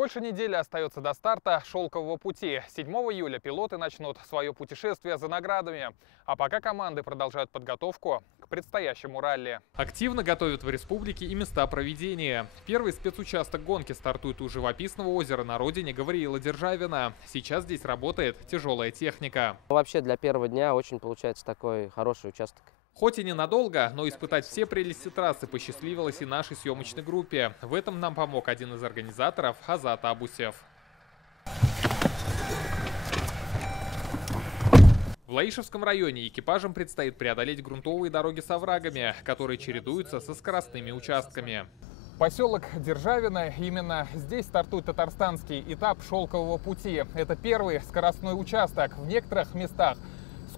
больше недели остается до старта «Шелкового пути». 7 июля пилоты начнут свое путешествие за наградами. А пока команды продолжают подготовку к предстоящему ралли. Активно готовят в республике и места проведения. Первый спецучасток гонки стартует у живописного озера на родине Гавриила Державина. Сейчас здесь работает тяжелая техника. Вообще для первого дня очень получается такой хороший участок. Хоть и ненадолго, но испытать все прелести трассы посчастливилось и нашей съемочной группе. В этом нам помог один из организаторов – Азат Абусев. В Лаишевском районе экипажам предстоит преодолеть грунтовые дороги с оврагами, которые чередуются со скоростными участками. Поселок Державино. Именно здесь стартует татарстанский этап «Шелкового пути». Это первый скоростной участок. В некоторых местах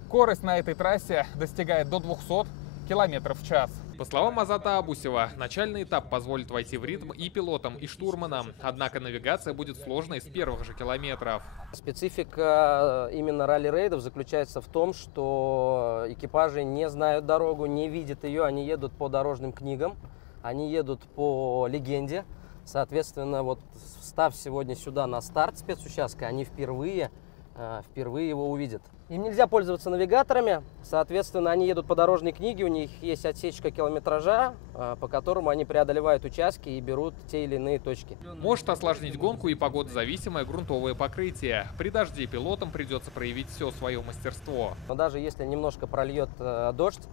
скорость на этой трассе достигает до 200 км в час. По словам Азата Абусева, начальный этап позволит войти в ритм и пилотам, и штурманам. Однако навигация будет сложной с первых же километров. Специфика именно ралли-рейдов заключается в том, что экипажи не знают дорогу, не видят ее, они едут по дорожным книгам, они едут по легенде. Соответственно, вот встав сегодня сюда на старт спецучастка, они впервые его увидят. Им нельзя пользоваться навигаторами, соответственно, они едут по дорожной книге, у них есть отсечка километража, по которому они преодолевают участки и берут те или иные точки. Может осложнить гонку и погодозависимое грунтовое покрытие. При дожде пилотам придется проявить все свое мастерство. Но даже если немножко прольет дождь,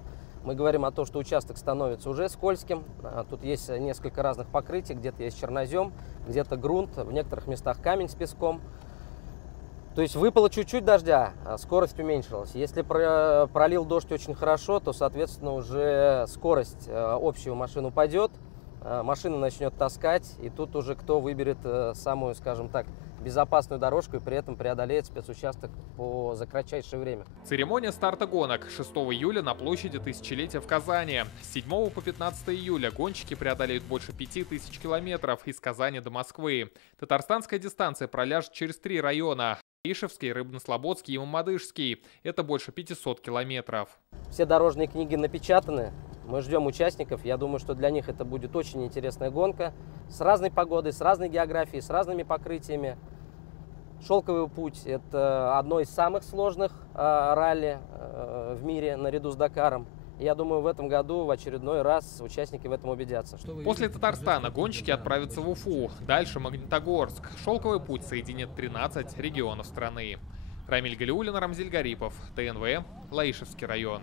мы говорим о том, что участок становится уже скользким. Тут есть несколько разных покрытий, где-то есть чернозем, где-то грунт, в некоторых местах камень с песком. То есть выпало чуть-чуть дождя, скорость уменьшилась. Если пролил дождь очень хорошо, то, соответственно, уже скорость общая у машин упадет, машина начнет таскать, и тут уже кто выберет самую, скажем так, безопасную дорожку и при этом преодолеет спецучасток за кратчайшее время. Церемония старта гонок 6 июля на площади Тысячелетия в Казани. С 7 по 15 июля гонщики преодолеют больше 5000 километров из Казани до Москвы. Татарстанская дистанция проляжет через 3 района: Лаишевский, Рыбнослободский и Мамадышский. Это больше 500 километров. Все дорожные книги напечатаны. Мы ждем участников. Я думаю, что для них это будет очень интересная гонка. С разной погодой, с разной географией, с разными покрытиями. «Шелковый путь» — это одно из самых сложных ралли в мире наряду с Дакаром. Я думаю, в этом году в очередной раз участники в этом убедятся. После Татарстана гонщики отправятся в Уфу, дальше Магнитогорск. «Шелковый путь» соединит 13 регионов страны. Рамиль Галиуллин, Рамзиль Гарипов, ТНВ, Лаишевский район.